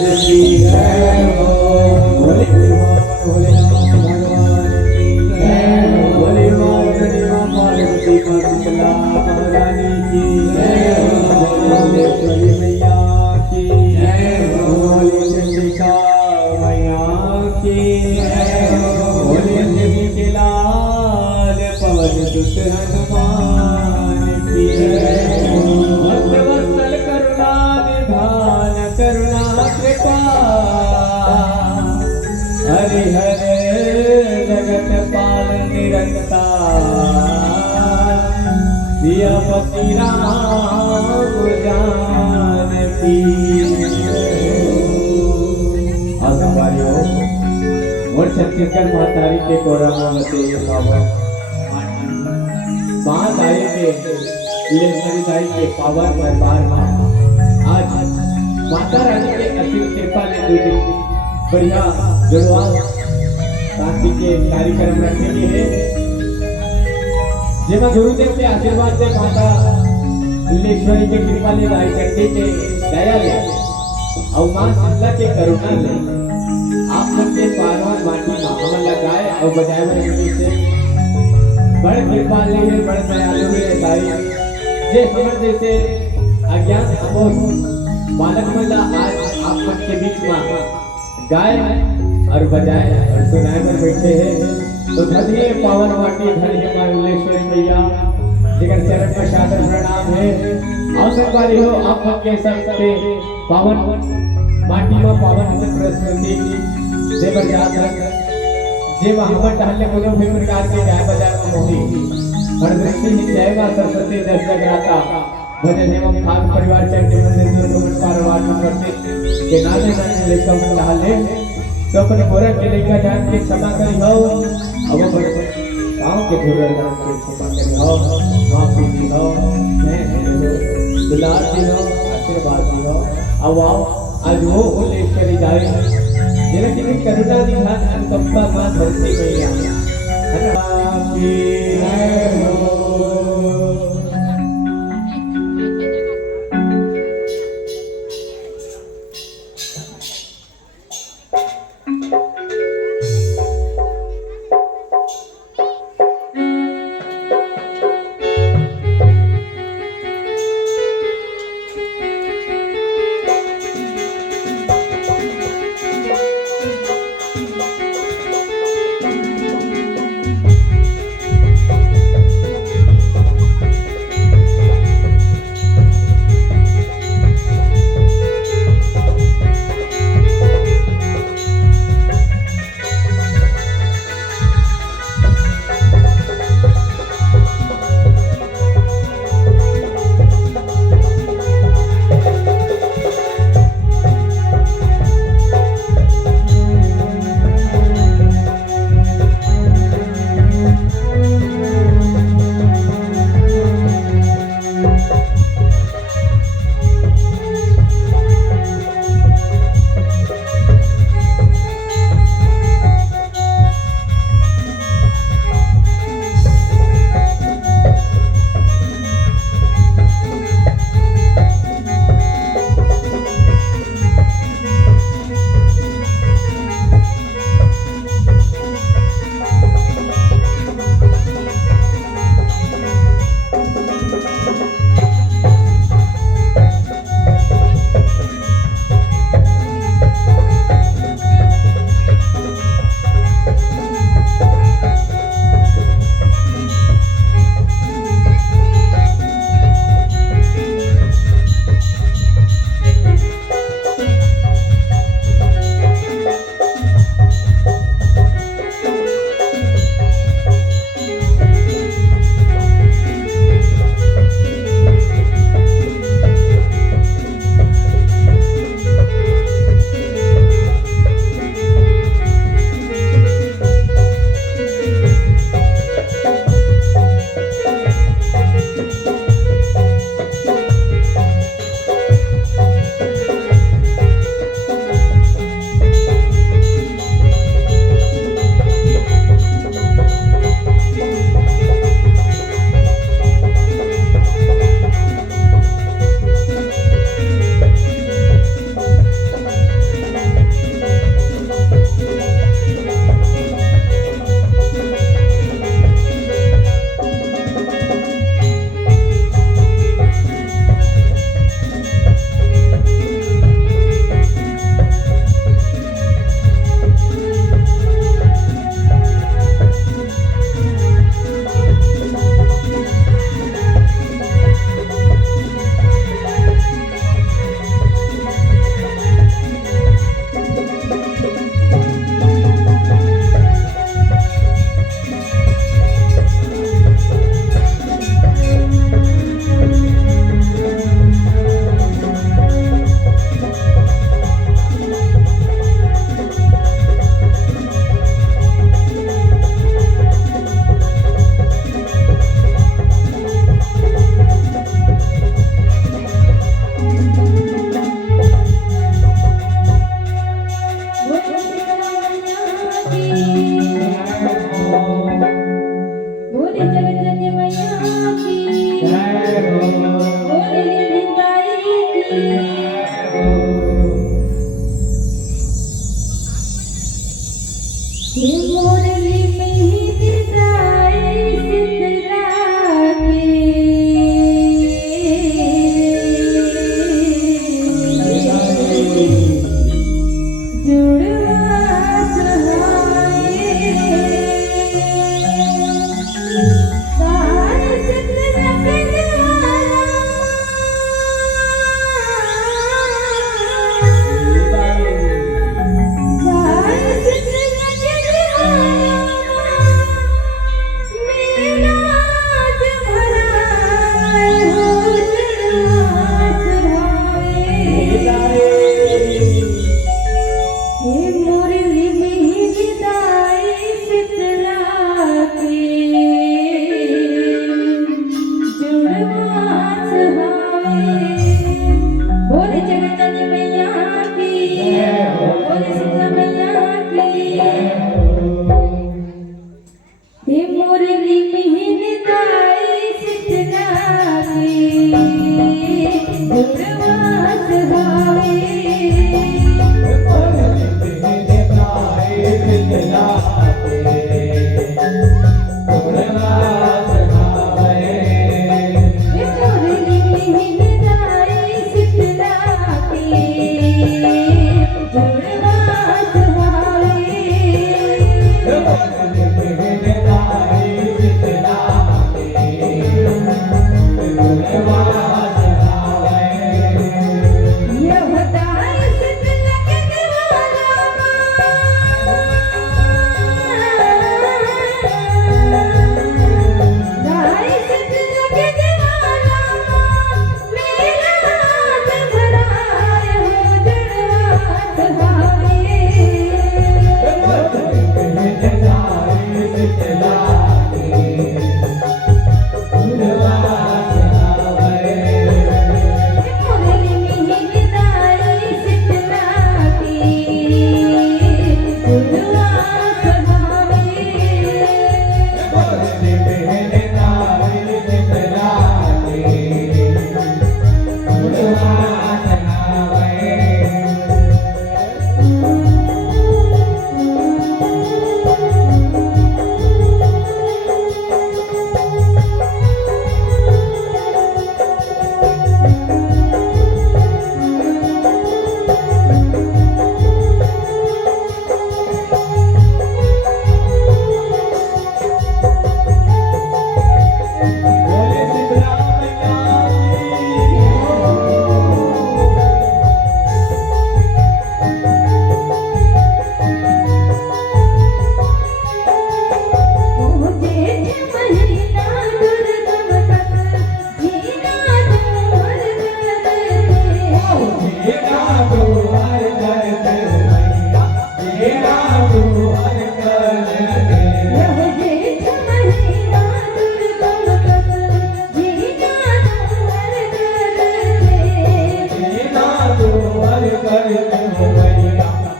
जय हो भोले भोलेनाथ भगवान की जय हो भोले माँ पार्वती माँ शीतला महारानी की जय हो भोलेश्वरी मैया की जय हो भोले चंडिका मैया की जय हो भोले देवी के लाल पवन सुत हनुमान की जय हो भक्त वत्सल करुणा निधान करुणा कृपा हरि हरे जगत पाल निरंकार सियापति राम जानकी। आसंबारियों और छत्तीसगढ़ महातारी के कोरम में पावन महादाई के लेसरी दाई के पावन दरबार में आज माता रानी के असीम कृपा ने दूसरी बढ़िया जुड़वा शांति के कार्यक्रम रखे गए हैं जिसमें गुरुदेव के आशीर्वाद से माता लीलेश्वरी के कृपा ले दाई चंडी के दया ले और मां शीतला के करुणा ले आप लोग के पारवान माटी में हमन लगाए और बजाए रखने से बड़ कृपा ले बड़ दयालु है दाई जे हमर जैसे अज्ञान अबोध बालक महिला आज आप मन के बीच में गाय और बजाए और सुनाए पर बैठे हैं तो धन्य पावन माटी धन्य मां लीलेश्वरी मैया जिगर चरण में सादर प्रणाम है। अवसर वाली हो आप मन के सबके पावन माटी में पावन प्रस्तुति देवर जात जे हमर टहले कोनो भी प्रकार के गाय बजाए में मोही हर दृष्टि ही जय मां सरस्वती दस जगराता भजन एवं भाग परिवार चैरिटी मंदिर दुर्गमन पारवार नंबर के नाले नाले लेकर टहले तो अपने बोरा के लेकर जान के क्षमा करी हो अब गांव के धुरा जान के क्षमा करी हो माफी दी हो मैं दुलार दी हो आशीर्वाद दी हो अब आओ आज वो लीलेश्वरी दाई जिन्हें कितनी करुणा निधान अनुकंपा मां धरती मैया है ना की जय हो।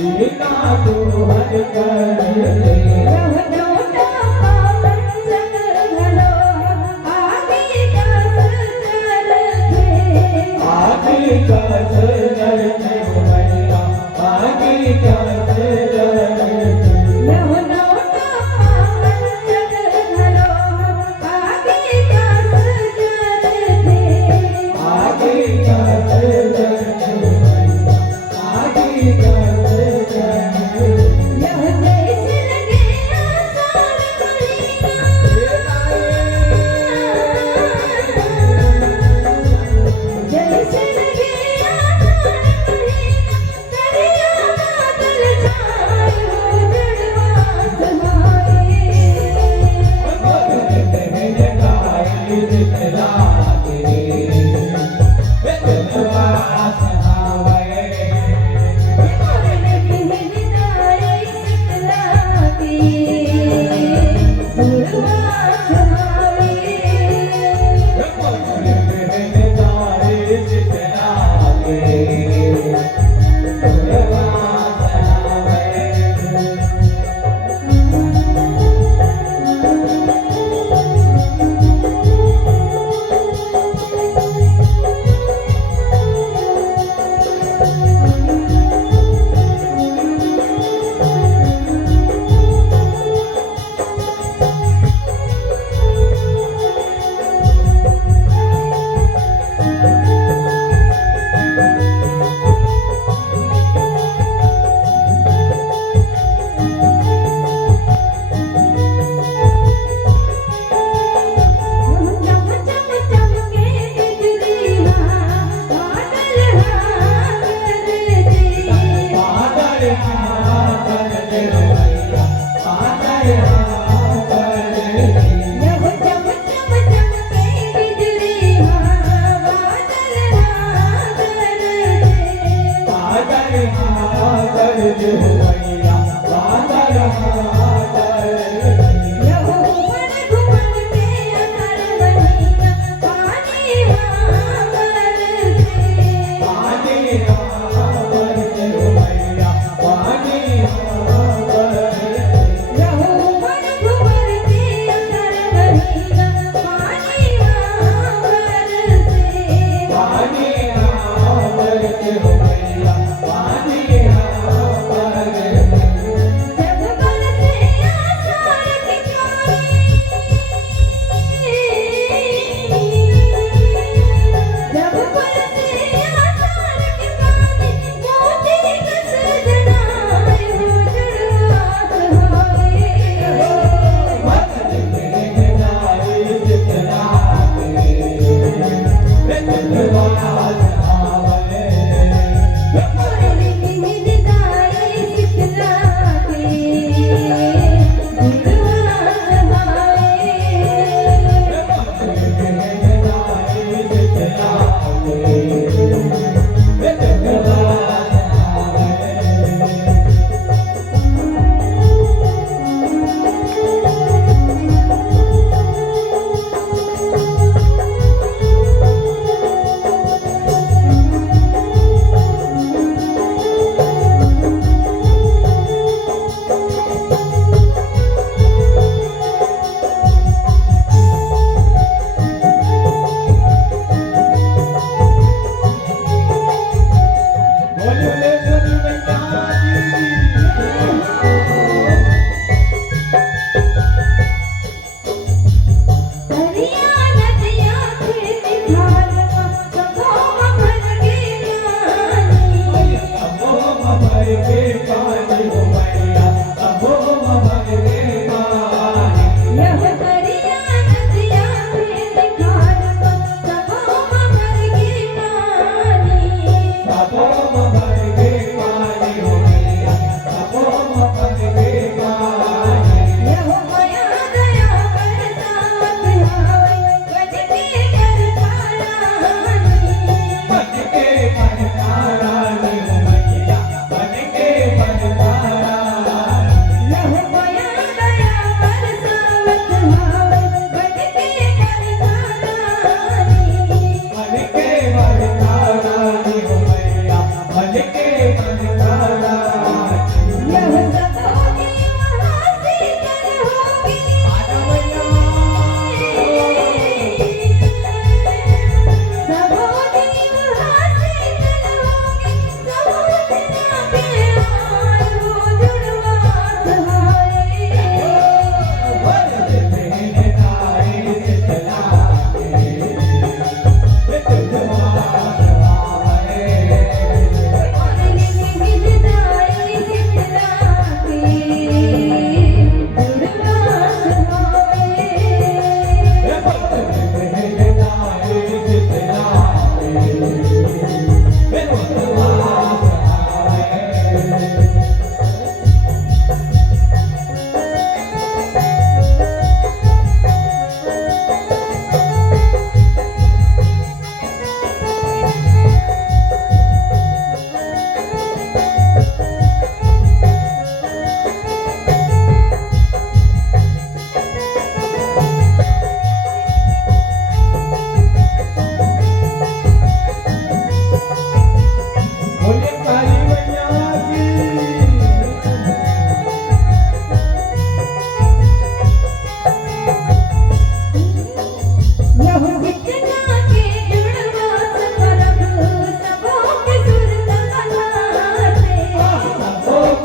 लीला तू हर कर ले आगे कस जर थे मैया आगे कस जर आगे कस जर थे मैया आगे कस जर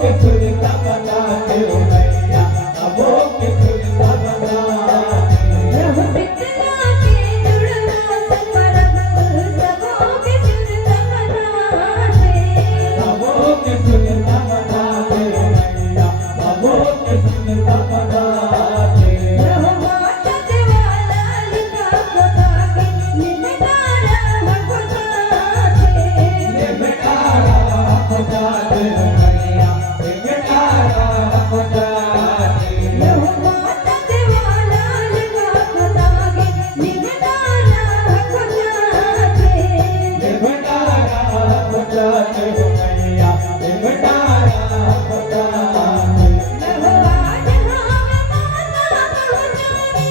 के सुनता बताते हो मैया सबो के सुनता बताते रहो सिद्धना के जुड़वा परब सबो के सुनता बताते सबो के सुनता बताते हो मैया सबो के सुनता बताते रहो माता देवाला लिखा खोता के निमतारा भगवताते ये बेटारा बताते हो मैया ये बेटारा बताते रहो माता देवाला लिखा खोता के निमतारा भगवताते ये बेटारा बताते हो मैया ये बेटारा बताते रहो आज हम माता बहुजानी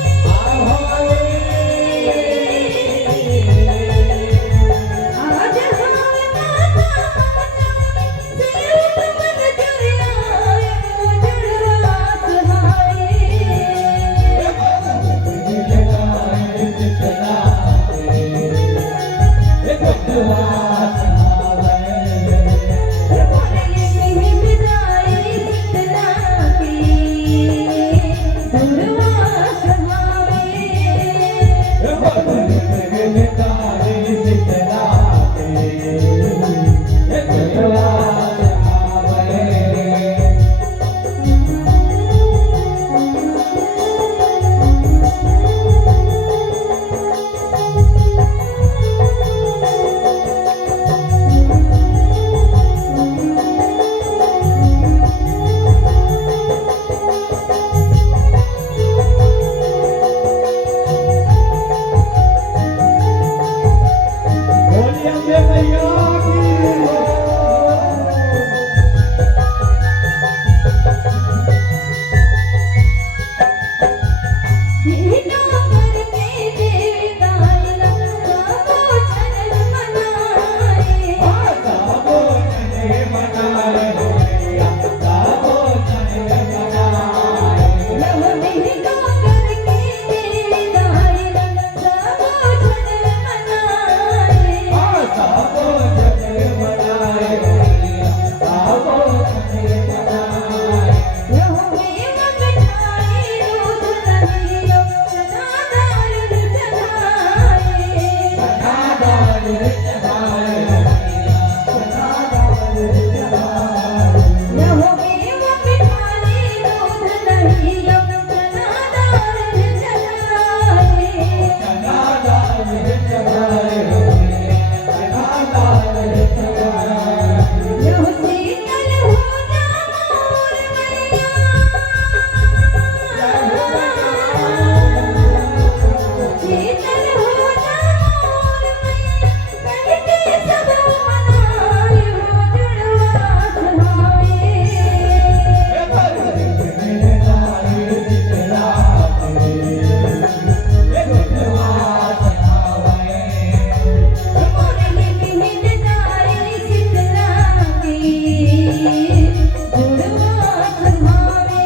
आज हम माता बहुजानी सेवक मन जुड़ाए जुड़वा सहाय बोले मिहिदाई जितना की जुड़वा सहाय नीना करके देवदाई सबो चरण मनाए रहो नीना करके देवदाई सबो चरण मनाए रहो मेव मिठाई दूध दही चनादार चढ़ाए रहो मेव मिठाई दूध दही चनादार चढ़ाए रहो शीतल हो जा मोर मैया शीतल हो जा मोर मैया कहके सब मनाए हो जुड़वा सहाय मोरली मिहिदाई जितना की जुड़वा सहाय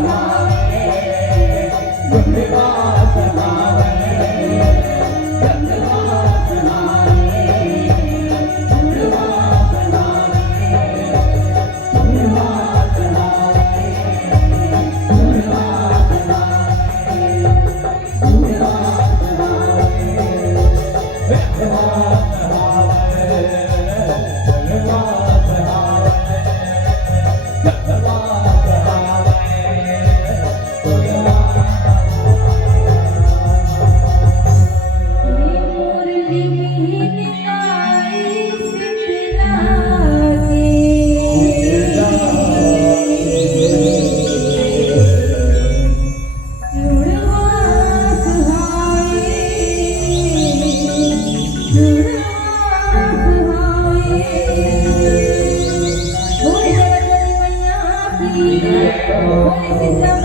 सहावे जुड़वा सहावे जुड़वा सहावे जुड़वा सहावे जुड़वा सहावे जुड़वा मुरली मीन गाई शीतला के जुड़वा सहावे जुड़वा सहावे बोले जगत मैया की बोले शीतला